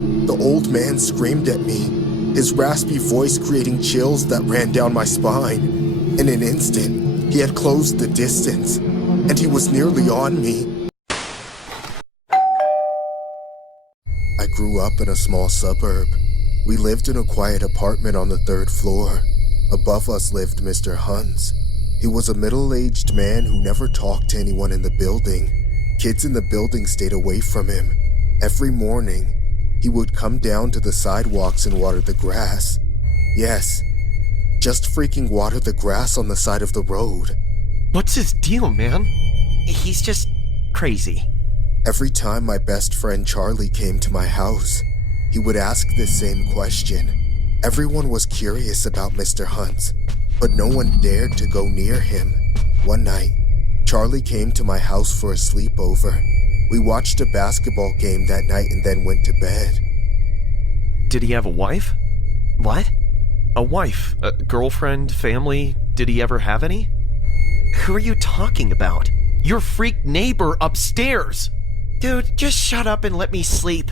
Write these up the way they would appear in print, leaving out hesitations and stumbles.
The old man screamed at me, his raspy voice creating chills that ran down my spine. In an instant, he had closed the distance, and he was nearly on me. I grew up in a small suburb. We lived in a quiet apartment on the 3rd floor. Above us lived Mr. Huntz. He was a middle-aged man who never talked to anyone in the building. Kids in the building stayed away from him. Every morning, he would come down to the sidewalks and water the grass. Yes, just freaking water the grass on the side of the road. What's his deal, man? He's just crazy. Every time my best friend Charlie came to my house, he would ask this same question. Everyone was curious about Mr. Huntz, but no one dared to go near him. One night, Charlie came to my house for a sleepover. We watched a basketball game that night and then went to bed. Did he have a wife? What? A wife? A girlfriend? Family? Did he ever have any? Who are you talking about? Your freak neighbor upstairs! Dude, just shut up and let me sleep.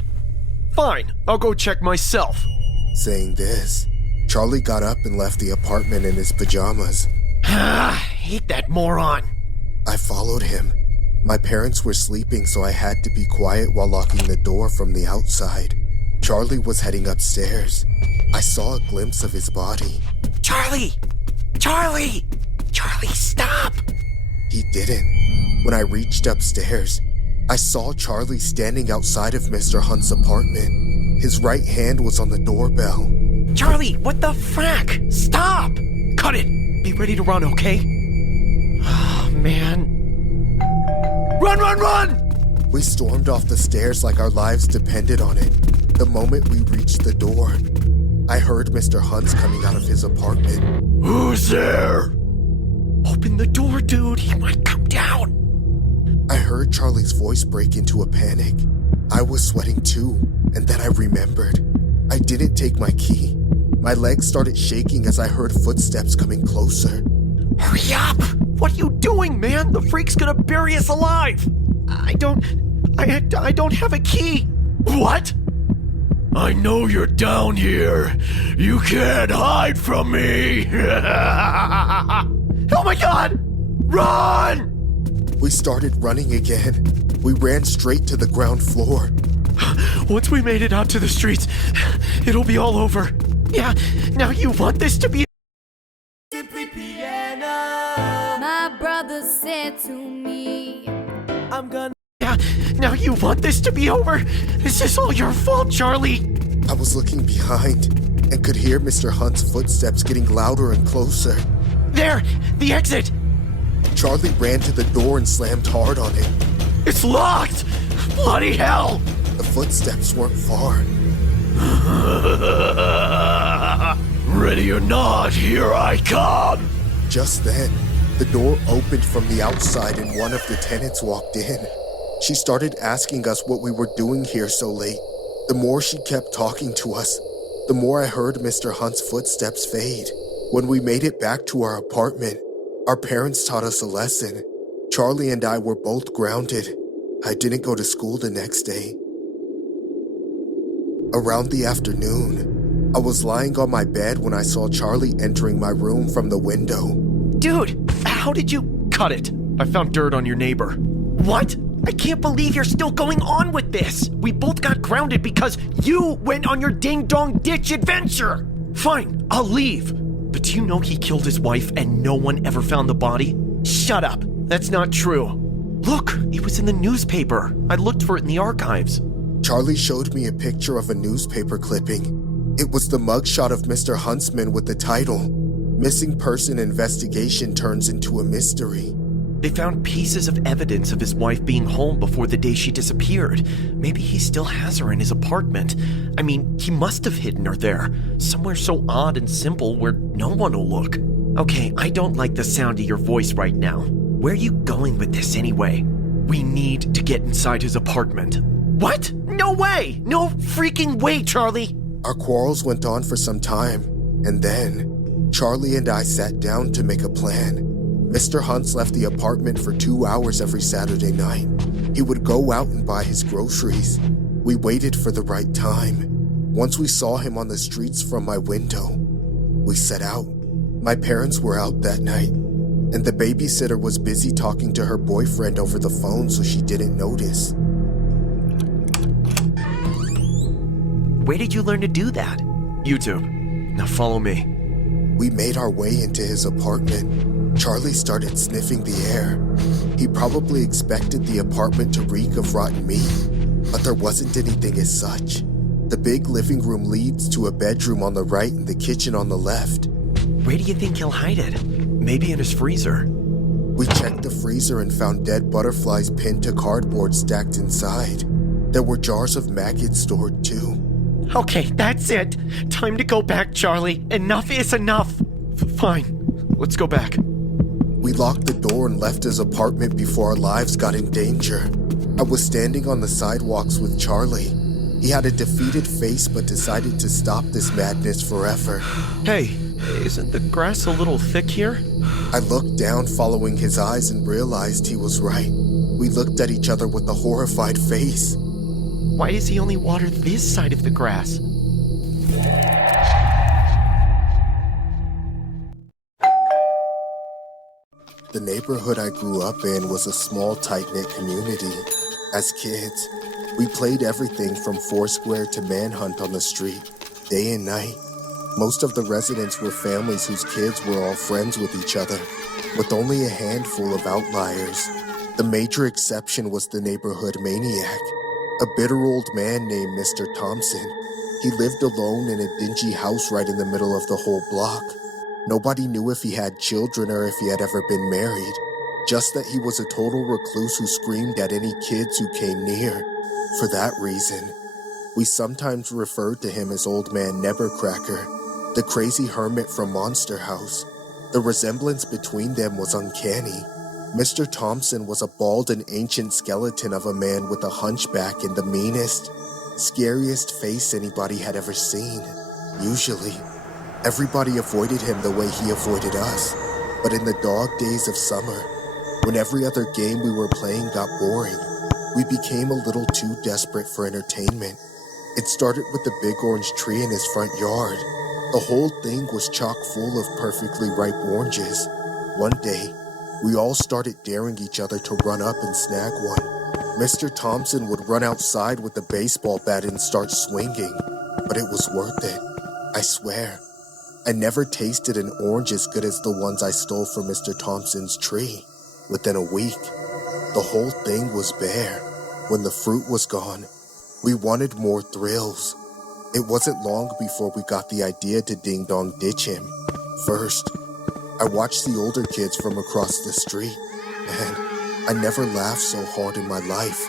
Fine, I'll go check myself. Saying this, Charlie got up and left the apartment in his pajamas. Hate that moron. I followed him. My parents were sleeping, so I had to be quiet while locking the door from the outside. Charlie was heading upstairs. I saw a glimpse of his body. Charlie! Charlie! Charlie, stop! He didn't. When I reached upstairs, I saw Charlie standing outside of Mr. Hunt's apartment. His right hand was on the doorbell. Charlie, what the frack? Stop! Cut it! Be ready to run, okay? Oh, man. Run, run, run! We stormed off the stairs like our lives depended on it. The moment we reached the door, I heard Mr. Huntz coming out of his apartment. Who's there? Open the door, dude. He might come down. I heard Charlie's voice break into a panic. I was sweating too, and then I remembered. I didn't take my key. My legs started shaking as I heard footsteps coming closer. Hurry up! What are you doing, man? The freak's gonna bury us alive! I don't have a key. What? I know you're down here. You can't hide from me. Oh my God! Run! We started running again. We ran straight to the ground floor. Once we made it out to the streets, it'll be all over. Yeah, now you want this to be Simply piano. My brother said to me, I'm gonna... Yeah, now you want this to be over? This is all your fault, Charlie. I was looking behind and could hear Mr. Hunt's footsteps getting louder and closer. There, the exit. Charlie ran to the door and slammed hard on it. It's locked! Bloody hell! The footsteps weren't far. Ready or not, here I come! Just then, the door opened from the outside and one of the tenants walked in. She started asking us what we were doing here so late. The more she kept talking to us, the more I heard Mr. Hunt's footsteps fade. When we made it back to our apartment, our parents taught us a lesson. Charlie and I were both grounded. I didn't go to school the next day. Around the afternoon, I was lying on my bed when I saw Charlie entering my room from the window. Dude, how did you... Cut it. I found dirt on your neighbor. What? I can't believe you're still going on with this. We both got grounded because you went on your ding-dong ditch adventure. Fine, I'll leave. But do you know he killed his wife and no one ever found the body? Shut up. That's not true. Look, it was in the newspaper. I looked for it in the archives. Charlie showed me a picture of a newspaper clipping. It was the mugshot of Mr. Huntsman with the title, Missing Person Investigation Turns into a Mystery. They found pieces of evidence of his wife being home before the day she disappeared. Maybe he still has her in his apartment. I mean, he must have hidden her there, somewhere so odd and simple where no one will look. Okay, I don't like the sound of your voice right now. Where are you going with this anyway? We need to get inside his apartment. What? No way! No freaking way, Charlie! Our quarrels went on for some time, and then Charlie and I sat down to make a plan. Mr. Huntz left the apartment for 2 hours every Saturday night. He would go out and buy his groceries. We waited for the right time. Once we saw him on the streets from my window, we set out. My parents were out that night, and the babysitter was busy talking to her boyfriend over the phone, so she didn't notice. Where did you learn to do that? YouTube. Now follow me. We made our way into his apartment. Charlie started sniffing the air. He probably expected the apartment to reek of rotten meat, but there wasn't anything as such. The big living room leads to a bedroom on the right and the kitchen on the left. Where do you think he'll hide it? Maybe in his freezer. We checked the freezer and found dead butterflies pinned to cardboard stacked inside. There were jars of maggots stored too. Okay, that's it. Time to go back, Charlie. Enough is enough. Fine. Let's go back. We locked the door and left his apartment before our lives got in danger. I was standing on the sidewalks with Charlie. He had a defeated face but decided to stop this madness forever. Hey, isn't the grass a little thick here? I looked down following his eyes and realized he was right. We looked at each other with a horrified face. Why does he only water this side of the grass? The neighborhood I grew up in was a small, tight-knit community. As kids, we played everything from Foursquare to Manhunt on the street, day and night. Most of the residents were families whose kids were all friends with each other, with only a handful of outliers. The major exception was the neighborhood maniac, a bitter old man named Mr. Thompson. He lived alone in a dingy house right in the middle of the whole block. Nobody knew if he had children or if he had ever been married, just that he was a total recluse who screamed at any kids who came near. For that reason, we sometimes referred to him as Old Man Nevercracker, the crazy hermit from Monster House. The resemblance between them was uncanny. Mr. Thompson was a bald and ancient skeleton of a man with a hunchback and the meanest, scariest face anybody had ever seen. Usually, everybody avoided him the way he avoided us. But in the dog days of summer, when every other game we were playing got boring, we became a little too desperate for entertainment. It started with the big orange tree in his front yard. The whole thing was chock full of perfectly ripe oranges. One day, we all started daring each other to run up and snag one. Mr. Thompson would run outside with the baseball bat and start swinging, but it was worth it. I swear, I never tasted an orange as good as the ones I stole from Mr. Thompson's tree. Within a week, the whole thing was bare. When the fruit was gone, we wanted more thrills. It wasn't long before we got the idea to ding-dong ditch him. First, I watched the older kids from across the street, and I never laughed so hard in my life.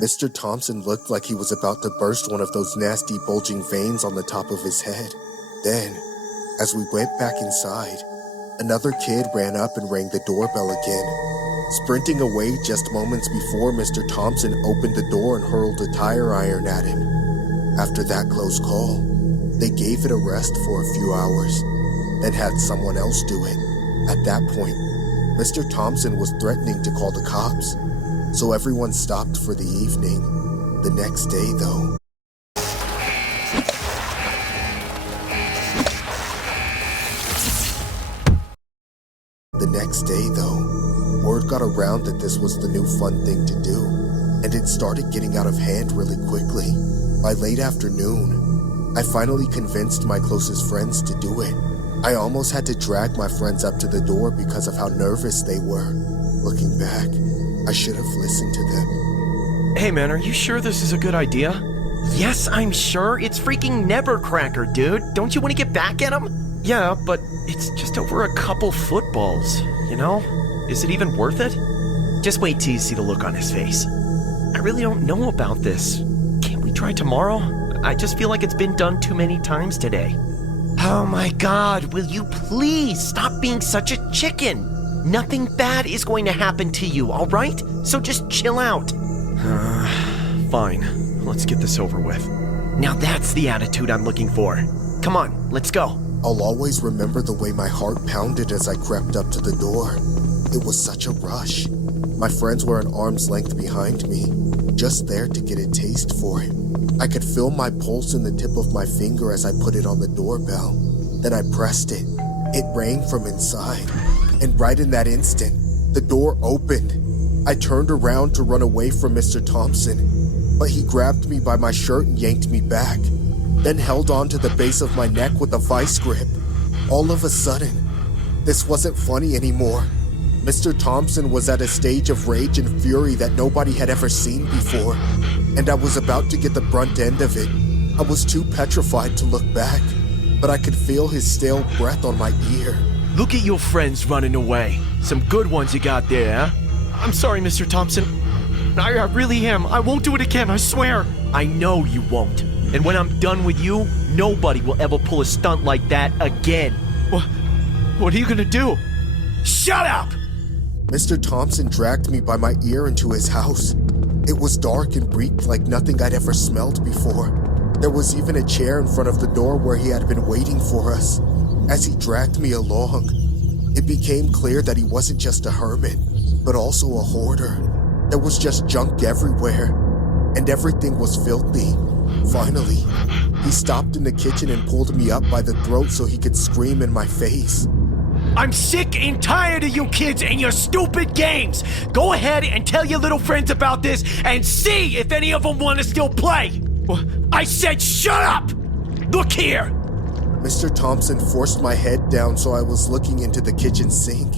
Mr. Thompson looked like he was about to burst one of those nasty bulging veins on the top of his head. Then, as we went back inside, another kid ran up and rang the doorbell again, sprinting away just moments before Mr. Thompson opened the door and hurled a tire iron at him. After that close call, they gave it a rest for a few hours, then had someone else do it. At that point, Mr. Thompson was threatening to call the cops, so everyone stopped for the evening. The next day, though, word got around that this was the new fun thing to do, and it started getting out of hand really quickly. By late afternoon, I finally convinced my closest friends to do it. I almost had to drag my friends up to the door because of how nervous they were. Looking back, I should have listened to them. Hey man, are you sure this is a good idea? Yes, I'm sure. It's freaking Nevercracker, dude. Don't you want to get back at him? Yeah, but it's just over a couple footballs, you know? Is it even worth it? Just wait till you see the look on his face. I really don't know about this. Can't we try tomorrow? I just feel like it's been done too many times today. Oh my god, will you please stop being such a chicken? Nothing bad is going to happen to you, alright? So just chill out. Fine. Let's get this over with. Now that's the attitude I'm looking for. Come on, let's go. I'll always remember the way my heart pounded as I crept up to the door. It was such a rush. My friends were an arm's length behind me. just there to get a taste for it. I could feel my pulse in the tip of my finger as I put it on the doorbell. Then I pressed it. It rang from inside. And right in that instant, the door opened. I turned around to run away from Mr. Thompson, but he grabbed me by my shirt and yanked me back, then held onto the base of my neck with a vice grip. All of a sudden, this wasn't funny anymore. Mr. Thompson was at a stage of rage and fury that nobody had ever seen before, and I was about to get the brunt end of it. I was too petrified to look back, but I could feel his stale breath on my ear. Look at your friends running away. Some good ones you got there, huh? I'm sorry, Mr. Thompson. I really am. I won't do it again, I swear. I know you won't. And when I'm done with you, nobody will ever pull a stunt like that again. What are you gonna do? Shut up! Mr. Thompson dragged me by my ear into his house. It was dark and reeked like nothing I'd ever smelled before. There was even a chair in front of the door where he had been waiting for us. As he dragged me along, it became clear that he wasn't just a hermit, but also a hoarder. There was just junk everywhere, and everything was filthy. Finally, he stopped in the kitchen and pulled me up by the throat so he could scream in my face. I'm sick and tired of you kids and your stupid games. Go ahead and tell your little friends about this and see if any of them want to still play. I said shut up! Look here! Mr. Thompson forced my head down so I was looking into the kitchen sink.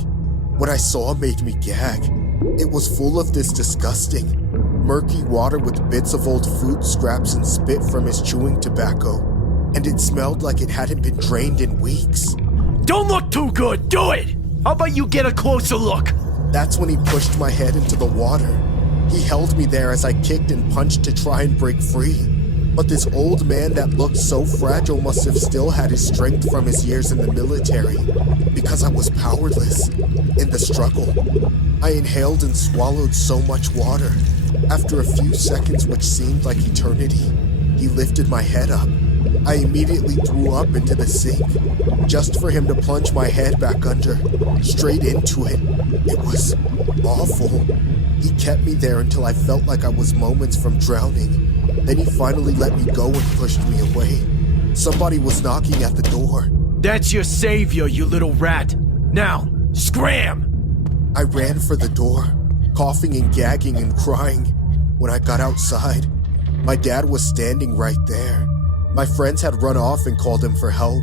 What I saw made me gag. It was full of this disgusting, murky water with bits of old food scraps and spit from his chewing tobacco, and it smelled like it hadn't been drained in weeks. Don't look too good, do it! How about you get a closer look? That's when he pushed my head into the water. He held me there as I kicked and punched to try and break free. But this old man that looked so fragile must have still had his strength from his years in the military, because I was powerless in the struggle. I inhaled and swallowed so much water. After a few seconds, which seemed like eternity, he lifted my head up. I immediately threw up into the sink, just for him to plunge my head back under, straight into it. It was awful. He kept me there until I felt like I was moments from drowning. Then he finally let me go and pushed me away. Somebody was knocking at the door. That's your savior, you little rat. Now, scram! I ran for the door, coughing and gagging and crying. When I got outside, my dad was standing right there. My friends had run off and called him for help,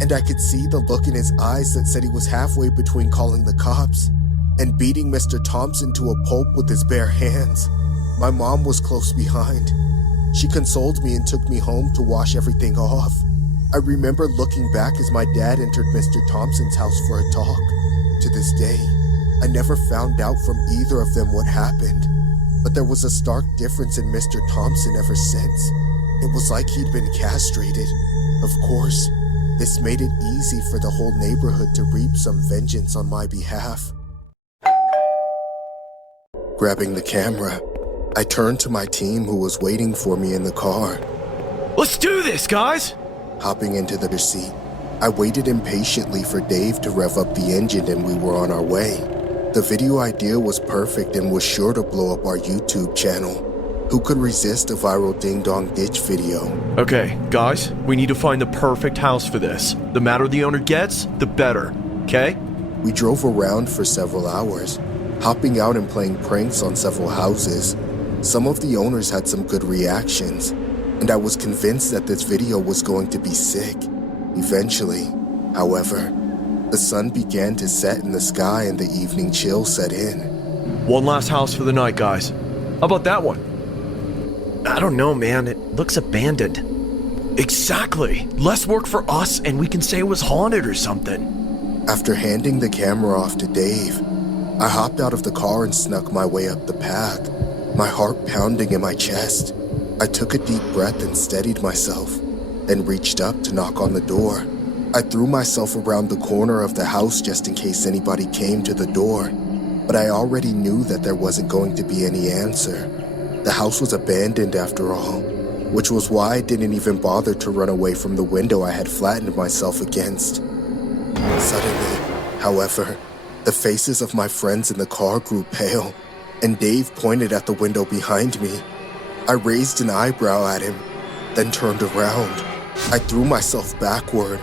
and I could see the look in his eyes that said he was halfway between calling the cops and beating Mr. Thompson to a pulp with his bare hands. My mom was close behind. She consoled me and took me home to wash everything off. I remember looking back as my dad entered Mr. Thompson's house for a talk. To this day, I never found out from either of them what happened, but there was a stark difference in Mr. Thompson ever since. It was like he'd been castrated. Of course, this made it easy for the whole neighborhood to reap some vengeance on my behalf. Grabbing the camera, I turned to my team who was waiting for me in the car. Let's do this, guys! Hopping into the seat, I waited impatiently for Dave to rev up the engine and we were on our way. The video idea was perfect and was sure to blow up our YouTube channel. Who could resist a viral ding-dong ditch video? Okay, guys, we need to find the perfect house for this. The madder the owner gets, the better, okay? We drove around for several hours, hopping out and playing pranks on several houses. Some of the owners had some good reactions, and I was convinced that this video was going to be sick. Eventually, however, the sun began to set in the sky and the evening chill set in. One last house for the night, guys. How about that one? I don't know, man. It looks abandoned. Exactly. Less work for us, and we can say it was haunted or something. After handing the camera off to Dave, I hopped out of the car and snuck my way up the path, my heart pounding in my chest. I took a deep breath and steadied myself, then reached up to knock on the door. I threw myself around the corner of the house just in case anybody came to the door, but I already knew that there wasn't going to be any answer. The house was abandoned after all, which was why I didn't even bother to run away from the window I had flattened myself against. Suddenly, however, the faces of my friends in the car grew pale. and Dave pointed at the window behind me. I raised an eyebrow at him, then turned around. I threw myself backward,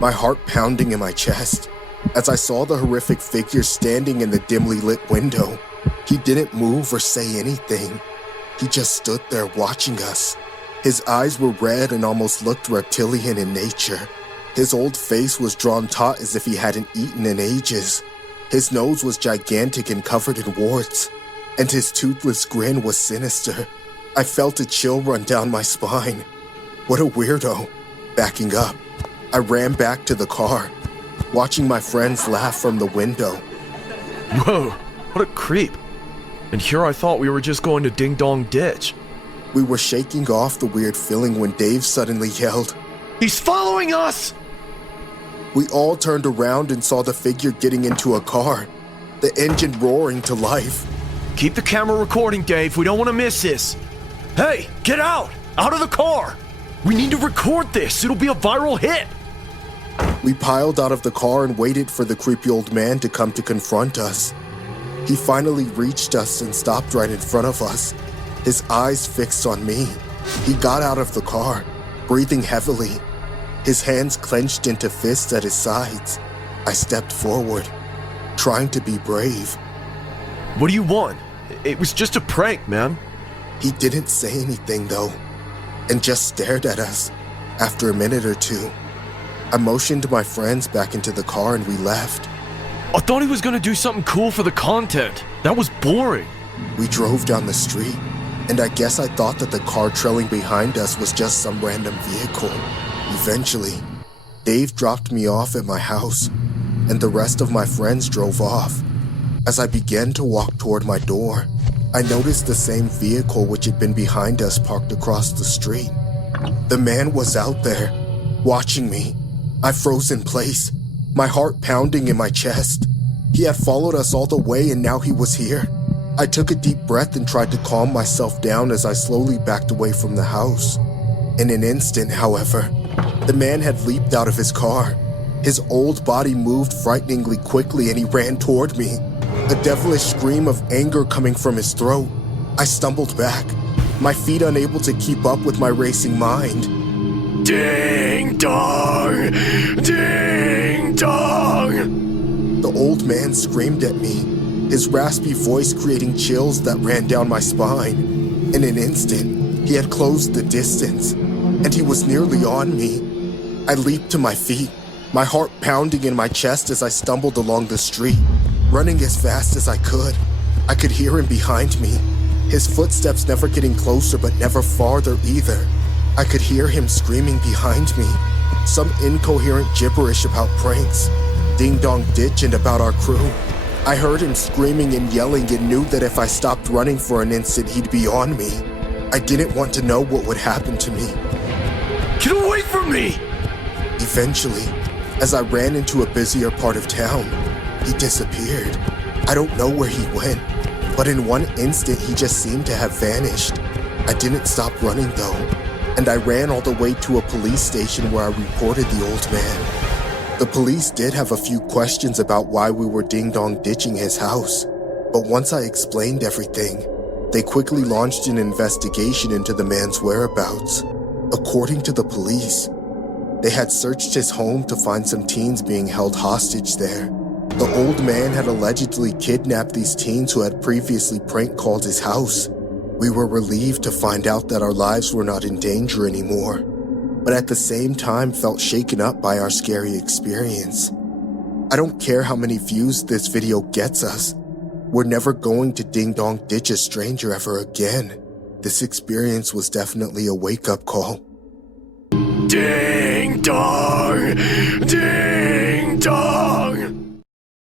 my heart pounding in my chest, as I saw the horrific figure standing in the dimly lit window. He didn't move or say anything. He just stood there watching us. His eyes were red and almost looked reptilian in nature. His old face was drawn taut as if he hadn't eaten in ages. His nose was gigantic and covered in warts, and his toothless grin was sinister. I felt a chill run down my spine. What a weirdo. Backing up, I ran back to the car, watching my friends laugh from the window. Whoa, what a creep. And here I thought we were just going to Ding Dong Ditch. We were shaking off the weird feeling when Dave suddenly yelled, "He's following us!" We all turned around and saw the figure getting into a car, the engine roaring to life. Keep the camera recording, Dave. We don't want to miss this. Hey, get out! Out of the car! We need to record this. It'll be a viral hit. We piled out of the car and waited for the creepy old man to come to confront us. He finally reached us and stopped right in front of us, his eyes fixed on me. He got out of the car, breathing heavily, his hands clenched into fists at his sides. I stepped forward, trying to be brave. What do you want? It was just a prank, man. He didn't say anything though, and just stared at us. After a minute or two, I motioned my friends back into the car and we left. I thought he was gonna do something cool for the content. That was boring. We drove down the street, and I guess I thought that the car trailing behind us was just some random vehicle. Eventually, Dave dropped me off at my house, and the rest of my friends drove off. As I began to walk toward my door, I noticed the same vehicle which had been behind us parked across the street. The man was out there, watching me. I froze in place, my heart pounding in my chest. He had followed us all the way and now he was here. I took a deep breath and tried to calm myself down as I slowly backed away from the house. In an instant, however, the man had leaped out of his car. His old body moved frighteningly quickly and he ran toward me, a devilish scream of anger coming from his throat. I stumbled back, my feet unable to keep up with my racing mind. Ding dong! Ding dong! The old man screamed at me, his raspy voice creating chills that ran down my spine. In an instant, he had closed the distance, and he was nearly on me. I leaped to my feet, my heart pounding in my chest as I stumbled along the street, running as fast as I could. I could hear him behind me, his footsteps never getting closer but never farther either. I could hear him screaming behind me, some incoherent gibberish about pranks, Ding Dong Ditch, and about our crew. I heard him screaming and yelling and knew that if I stopped running for an instant, he'd be on me. I didn't want to know what would happen to me. Get away from me! Eventually, as I ran into a busier part of town, he disappeared. I don't know where he went, but in one instant he just seemed to have vanished. I didn't stop running though, and I ran all the way to a police station where I reported the old man. The police did have a few questions about why we were ding-dong ditching his house, but once I explained everything, they quickly launched an investigation into the man's whereabouts. According to the police, they had searched his home to find some teens being held hostage there. The old man had allegedly kidnapped these teens who had previously prank called his house. We were relieved to find out that our lives were not in danger anymore, but at the same time felt shaken up by our scary experience. I don't care how many views this video gets us. We're never going to ding-dong ditch a stranger ever again. This experience was definitely a wake-up call. Ding dong! Ding!